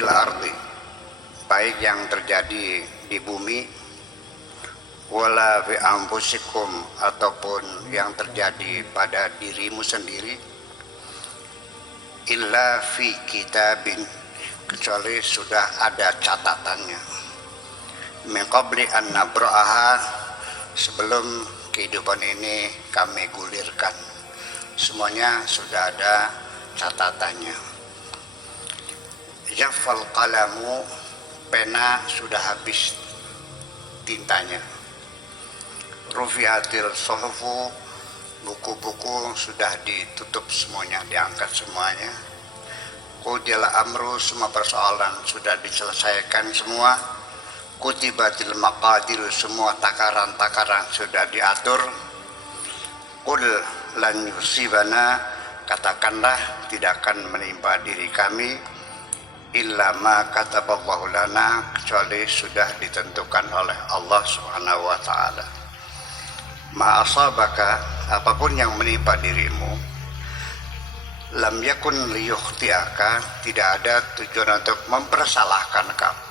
fil ardi, baik yang terjadi di bumi, wala fi anfusikum, ataupun yang terjadi pada dirimu sendiri, illa fi kitabin, kecuali sudah ada catatannya, min qabli an nabra'aha, sebelum kehidupan ini kami gulirkan, semuanya sudah ada catatannya. Jaffal qalamu, pena sudah habis tintanya. Rufiatil suhufu, buku-buku sudah ditutup semuanya, diangkat semuanya. Qudil amru, semua persoalan sudah diselesaikan semua. Kutibatil maqadir, semua takaran-takaran sudah diatur. Qul lan yusibana, katakanlah tidak akan menimpa diri kami illa ma kataballahu lana, kecuali sudah ditentukan oleh Allah Subhanahu wa taala. Ma asabaka, apapun yang menimpa dirimu, lam yakun liyukhtiaka, tidak ada tujuan untuk mempersalahkan kamu.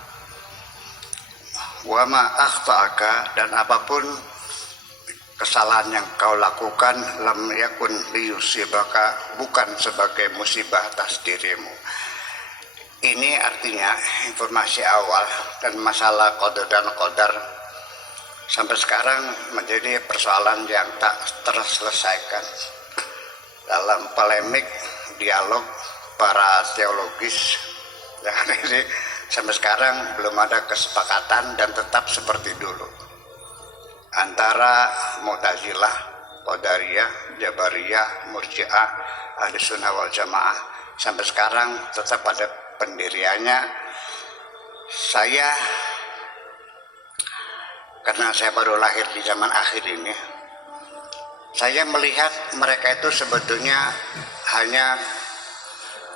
Wa ma akhta'aka, dan apapun kesalahan yang kau lakukan, lam yakun liyusibaka, bukan sebagai musibah atas dirimu. Ini artinya informasi awal, dan masalah qadar dan qadar sampai sekarang menjadi persoalan yang tak terselesaikan. Dalam polemik dialog para teologis, jadi sampai sekarang belum ada kesepakatan dan tetap seperti dulu antara Mu'tazilah, Qadariyah, Jabariyah, Murji'ah, Ahlussunnah wal Jamaah. Sampai sekarang tetap ada pendiriannya. Karena saya baru lahir di zaman akhir ini, saya melihat mereka itu sebetulnya hanya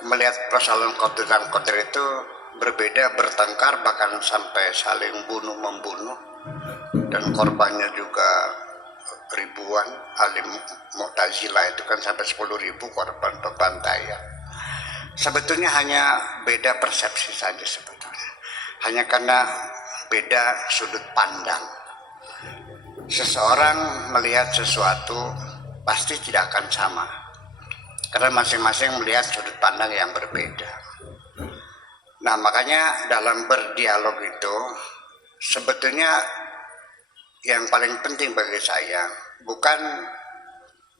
melihat persoalan qadar dan qadar itu berbeda, bertengkar, bahkan sampai saling bunuh-membunuh, dan korbannya juga ribuan. Alim Mu'tazilah itu kan sampai 10.000 korban pembantaian. Sebetulnya hanya beda persepsi saja sebetulnya, hanya karena beda sudut pandang. Seseorang melihat sesuatu pasti tidak akan sama, karena masing-masing melihat sudut pandang yang berbeda. Nah, makanya dalam berdialog itu sebetulnya yang paling penting bagi saya bukan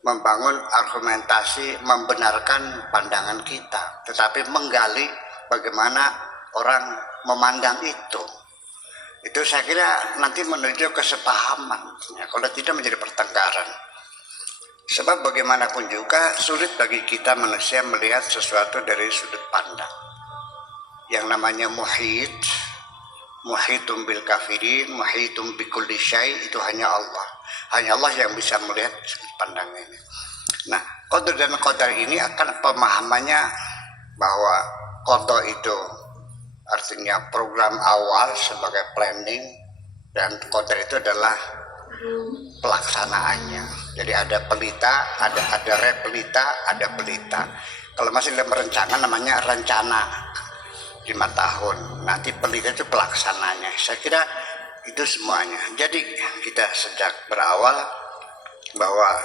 membangun argumentasi membenarkan pandangan kita, tetapi menggali bagaimana orang memandang itu. Itu saya kira nanti menuju kesepahaman, kalau tidak menjadi pertengkaran. Sebab bagaimanapun juga sulit bagi kita manusia melihat sesuatu dari sudut pandang. Yang namanya muhitum bil kafirin, muhitum bi kulli syai, itu hanya Allah. Hanya Allah yang bisa melihat sudut pandang ini. Nah, qadar dan qadar ini akan pemahamannya bahwa qadar itu artinya program awal sebagai planning, dan qadar itu adalah pelaksanaannya. Jadi ada pelita, ada repelita, ada pelita. Kalau masih dalam rencana namanya rencana 5 tahun. Nanti pelita itu pelaksananya. Saya kira itu semuanya. Jadi kita sejak berawal bahwa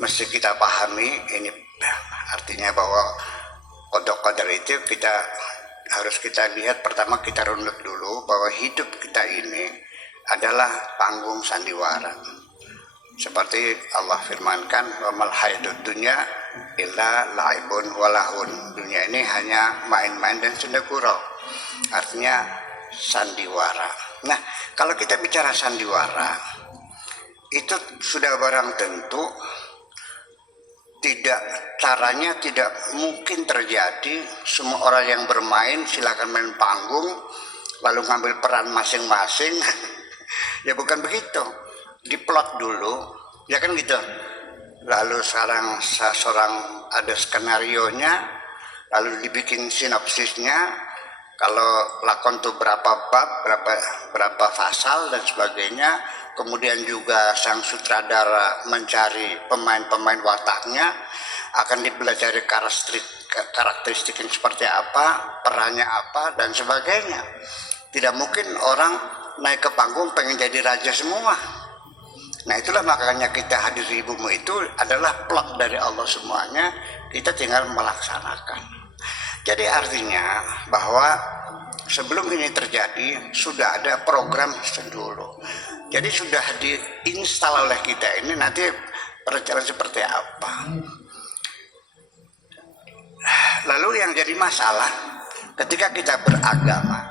mesti kita pahami ini, artinya bahwa qadar itu harus kita lihat. Pertama kita runut dulu bahwa hidup kita ini adalah panggung sandiwara. Seperti Allah firmankan, wa mal hayatud dunya illa laibun walahun. Dunia ini hanya main-main dan senda gurau. Artinya sandiwara. Nah, kalau kita bicara sandiwara, itu sudah barang tentu caranya tidak mungkin terjadi semua orang yang bermain silakan main panggung lalu ngambil peran masing-masing. Ya bukan begitu, diplot dulu, ya kan gitu. Lalu sekarang seorang ada skenarionya, lalu dibikin sinopsisnya. Kalau lakon itu berapa bab, berapa pasal dan sebagainya. Kemudian juga sang sutradara mencari pemain-pemain wataknya. akan dipelajari karakteristik yang seperti apa, perannya apa, dan sebagainya. Tidak mungkin orang naik ke panggung pengen jadi raja semua. Nah itulah makanya kita hadir di bumi itu adalah plot dari Allah semuanya, kita tinggal melaksanakan. Jadi artinya bahwa sebelum ini terjadi sudah ada program dulu. Jadi sudah diinstal oleh kita ini nanti perjalanan seperti apa. Lalu yang jadi masalah ketika kita beragama,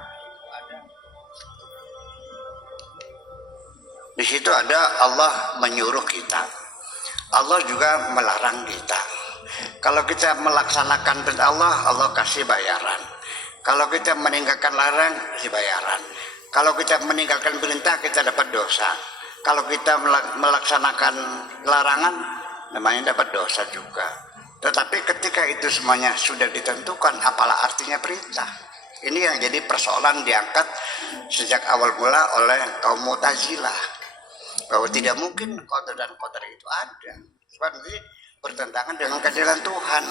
di situ ada Allah menyuruh kita, Allah juga melarang kita. Kalau kita melaksanakan perintah Allah, Allah kasih bayaran. Kalau kita meninggalkan larang, kasih bayaran. Kalau kita meninggalkan perintah, kita dapat dosa. Kalau kita melaksanakan larangan, namanya dapat dosa juga. Tetapi ketika itu semuanya sudah ditentukan, apalah artinya perintah? Ini yang jadi persoalan diangkat sejak awal mula oleh kaum Mu'tazilah, bahwa tidak mungkin qadar dan qadar itu ada, sebab nanti bertentangan dengan keadilan Tuhan.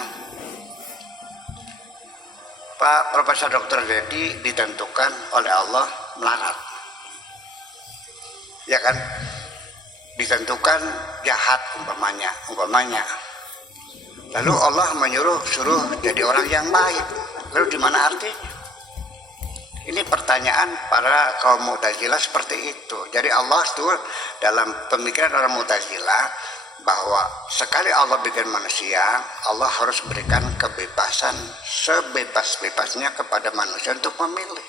Pak Profesor Dr. Dedi ditentukan oleh Allah melarat, ya kan? Ditentukan jahat umpamanya. Lalu Allah suruh jadi orang yang baik. Lalu di mana artinya? Ini pertanyaan para kaum Mu'tazilah seperti itu. Jadi Allah itu dalam pemikiran orang Mu'tazilah bahwa sekali Allah bikin manusia, Allah harus berikan kebebasan sebebas-bebasnya kepada manusia untuk memilih.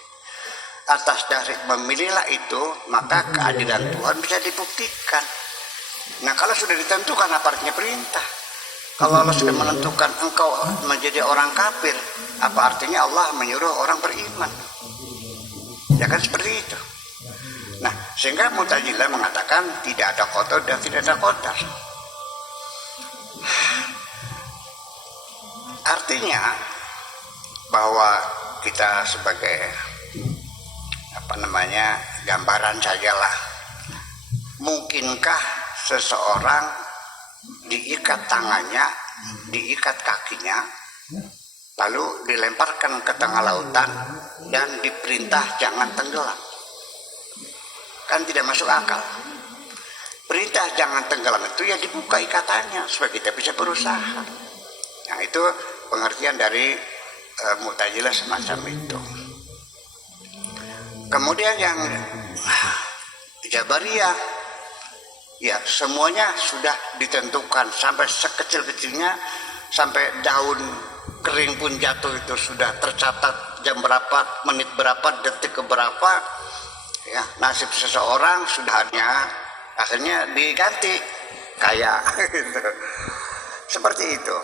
Atas dasar memilihlah itu, maka keadilan Tuhan bisa dibuktikan. Nah kalau sudah ditentukan apa artinya perintah? Kalau Allah sudah menentukan engkau menjadi orang kafir, apa artinya Allah menyuruh orang beriman? Ya kan seperti itu. Nah sehingga Mu'tazilah mengatakan tidak ada qadar dan tidak ada qadar. Artinya bahwa kita sebagai gambaran sajalah, mungkinkah seseorang diikat tangannya, diikat kakinya, lalu dilemparkan ke tengah lautan dan diperintah jangan tenggelam? Kan tidak masuk akal. Perintah jangan tenggelam itu ya dibuka ikatannya supaya kita bisa berusaha. Nah itu pengertian dari Mu'tazilah semacam itu. Kemudian yang Jabariyah, ya semuanya sudah ditentukan sampai sekecil-kecilnya, sampai daun kering pun jatuh itu sudah tercatat jam berapa, menit berapa, detik keberapa. Ya, nasib seseorang sudah akhirnya diganti kayak gitu. Seperti itu.